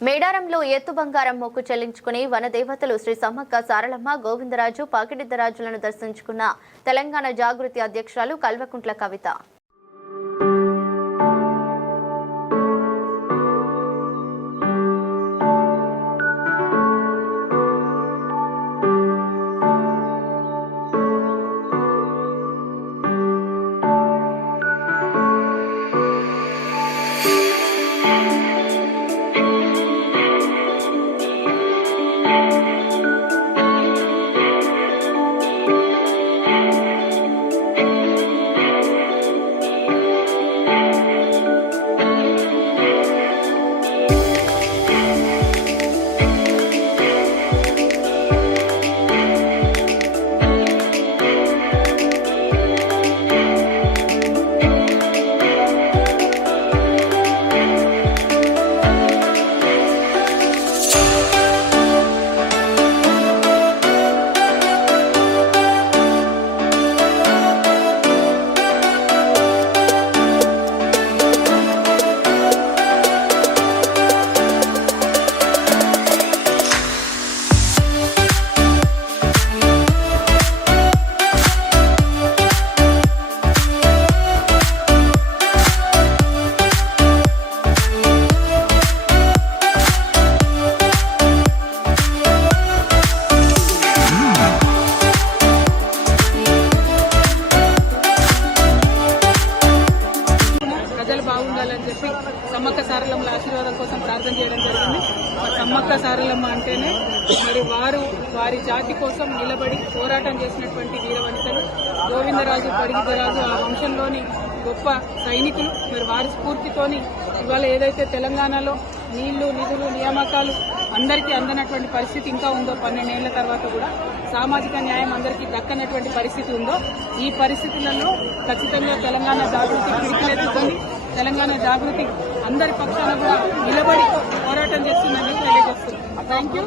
మేడారంలో ఎత్తు బంగారం మొక్కు చెల్లించుకుని వనదేవతలు శ్రీ సమ్మక్క సారలమ్మ, గోవిందరాజు, పాకిడిద్దరాజులను దర్శించుకున్న తెలంగాణ జాగృతి అధ్యక్షురాలు కల్వకుంట్ల కవిత. బాగుండాలని చెప్పి సమ్మక్క సారలమ్మల ఆశీర్వాదం కోసం ప్రార్థన చేయడం జరిగింది. సమ్మక్క సారలమ్మ అంటేనే మరి వారి జాతి కోసం నిలబడి పోరాటం చేసినటువంటి వీరవనితలు గోవిందరాజు, పరిగిద్దరాజు ఆ వంశంలోని గొప్ప సైనికులు. మరి వారి స్ఫూర్తితోని ఇవాళ ఏదైతే తెలంగాణలో నీళ్లు, నిధులు, నియామకాలు అందరికీ అందనటువంటి పరిస్థితి ఇంకా ఉందో, 12 ఏళ్ల తర్వాత కూడా సామాజిక న్యాయం అందరికీ దక్కనటువంటి పరిస్థితి ఉందో, ఈ పరిస్థితులలో ఖచ్చితంగా తెలంగాణ జాగృతి పిడికిలెత్తుకొని తెలంగాణ జాగృతి అందరి పక్షాన కూడా నిలబడి పోరాటం చేస్తుందని తెలియజేస్తుంది. Thank you.